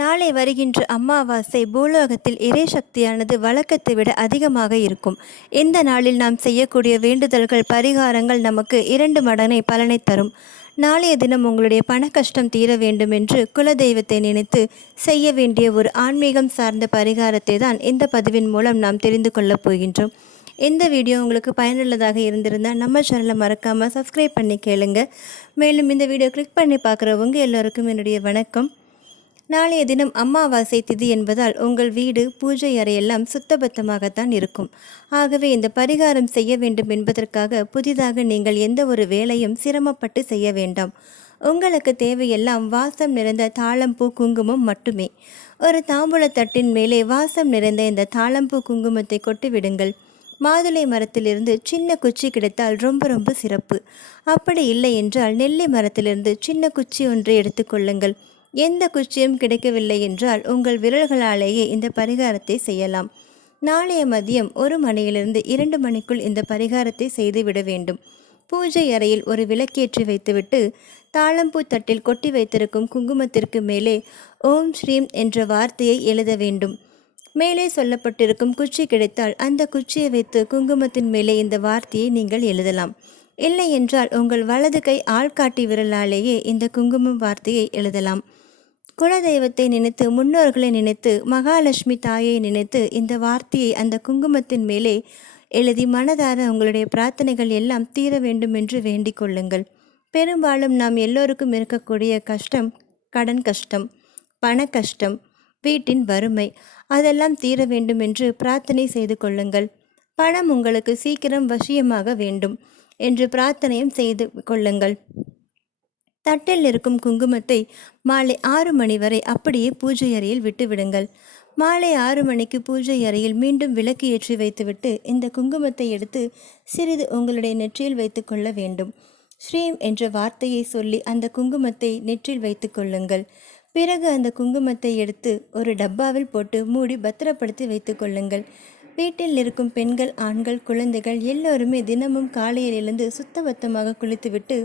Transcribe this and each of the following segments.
நாளை வருகின்ற அமாவாசை பூலோகத்தில் இறை சக்தியானது வழக்கத்தை விட அதிகமாக இருக்கும். இந்த நாளில் நாம் செய்யக்கூடிய வேண்டுதல்கள் பரிகாரங்கள் நமக்கு இரண்டு மடனை பலனை தரும். நாளைய தினம் உங்களுடைய பண கஷ்டம் தீர வேண்டும் என்று குலதெய்வத்தை நினைத்து செய்ய வேண்டிய ஒரு ஆன்மீகம் சார்ந்த பரிகாரத்தை தான் இந்த பதிவின் மூலம் நாம் தெரிந்து கொள்ளப் போகின்றோம். இந்த வீடியோ உங்களுக்கு பயனுள்ளதாக இருந்திருந்தால் நம்ம சேனலை மறக்காமல் சப்ஸ்கிரைப் பண்ணி கேளுங்க. மேலும் இந்த வீடியோ கிளிக் பண்ணி பார்க்குறவங்க எல்லோருக்கும் என்னுடைய வணக்கம். நாளைய தினம் அமாவாசை திதி என்பதால் உங்கள் வீடு பூஜை அறையெல்லாம் சுத்தபத்தமாகத்தான் இருக்கும். ஆகவே இந்த பரிகாரம் செய்ய வேண்டும் என்பதற்காக புதிதாக நீங்கள் எந்த ஒரு வேலையும் சிரமப்பட்டு செய்ய வேண்டாம். உங்களுக்கு தேவையெல்லாம் வாசம் நிறைந்த தாளம்பூ குங்குமம் மட்டுமே. ஒரு தாம்பூலத்தட்டின் மேலே வாசம் நிறைந்த இந்த தாளம்பூ குங்குமத்தை கொட்டி விடுங்கள். மாதுளை மரத்திலிருந்து சின்ன குச்சி கிடைத்தால் ரொம்ப ரொம்ப சிறப்பு. அப்படி இல்லை என்றால் நெல்லி மரத்திலிருந்து சின்ன குச்சி ஒன்றை எடுத்துக்கொள்ளுங்கள் எந்த குச்சியும் கிடைக்கவில்லை என்றால் உங்கள் விரல்களாலேயே இந்த பரிகாரத்தை செய்யலாம். நாளைய மதியம் ஒரு மணியிலிருந்து இரண்டு மணிக்குள் இந்த பரிகாரத்தை செய்துவிட வேண்டும். பூஜை அறையில் ஒரு விளக்கேற்றி வைத்துவிட்டு தாளம்பூ தட்டில் கொட்டி வைத்திருக்கும் குங்குமத்திற்கு மேலே ஓம் ஸ்ரீம் என்ற வார்த்தையை எழுத வேண்டும். மேலே சொல்லப்பட்டிருக்கும் குச்சி கிடைத்தால் அந்த குச்சியை வைத்து குங்குமத்தின் மேலே இந்த வார்த்தையை நீங்கள் எழுதலாம். இல்லை என்றால் உங்கள் வலது கை ஆள்காட்டி விரலாலேயே இந்த குங்குமம் வார்த்தையை எழுதலாம். குலதெய்வத்தை நினைத்து முன்னோர்களை நினைத்து மகாலட்சுமி தாயை நினைத்து இந்த வார்த்தையை அந்த குங்குமத்தின் மேலே எழுதி மனதார உங்களுடைய பிரார்த்தனைகள் எல்லாம் தீர வேண்டும் என்று வேண்டிக் கொள்ளுங்கள். பெரும்பாலும் நாம் எல்லோருக்கும் இருக்கக்கூடிய கஷ்டம் கடன் கஷ்டம் பண கஷ்டம் வீட்டின் வறுமை. அதெல்லாம் தீர வேண்டும் என்று பிரார்த்தனை செய்து கொள்ளுங்கள். பணம் உங்களுக்கு சீக்கிரம் வசியமாக வேண்டும். என்று பிரார்த்தனையும் செய்து கொள்ளுங்கள். தட்டில் இருக்கும் குங்குமத்தை மாலை ஆறு மணி வரை அப்படியே பூஜை அறையில் விட்டுவிடுங்கள் மாலை ஆறு மணிக்கு பூஜை அறையில் மீண்டும் விளக்கு ஏற்றி வைத்துவிட்டு இந்த குங்குமத்தை எடுத்து சிறிது உங்களுடைய நெற்றியில் வைத்துக்கொள்ள வேண்டும். ஸ்ரீம் என்ற வார்த்தையை சொல்லி அந்த குங்குமத்தை நெற்றில் வைத்து கொள்ளுங்கள். பிறகு அந்த குங்குமத்தை எடுத்து ஒரு டப்பாவில் போட்டு மூடி பத்திரப்படுத்தி வைத்து கொள்ளுங்கள். வீட்டில் இருக்கும் பெண்கள் ஆண்கள் குழந்தைகள் எல்லோருமே தினமும் காலையில் எழுந்து சுத்தபத்தமாக குளித்துவிட்டு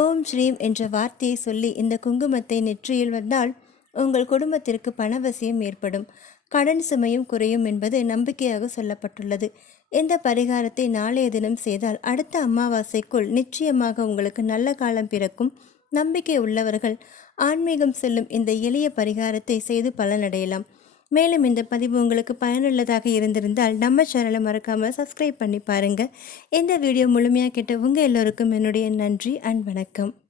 ஓம் ஸ்ரீம் என்ற வார்த்தையை சொல்லி இந்த குங்குமத்தை நெற்றியில் வந்தால் உங்கள் குடும்பத்திற்கு பணவசியம் ஏற்படும். கடன் சுமையும் குறையும் என்பது நம்பிக்கையாக சொல்லப்பட்டுள்ளது. இந்த பரிகாரத்தை நாளைய தினம் செய்தால் அடுத்த அமாவாசைக்குள் நிச்சயமாக உங்களுக்கு நல்ல காலம் பிறக்கும். நம்பிக்கை உள்ளவர்கள் ஆன்மீகம் செல்லும் இந்த எளிய பரிகாரத்தை செய்து பலனடையலாம். மேலும் இந்த பதிவு உங்களுக்கு பயனுள்ளதாக இருந்திருந்தால் நம்ம சேனலை மறக்காமல் சப்ஸ்கிரைப் பண்ணி பாருங்கள் இந்த வீடியோ முழுமையாக கேட்ட உங்கள் எல்லோருக்கும் என்னுடைய நன்றி அண்ட் வணக்கம்.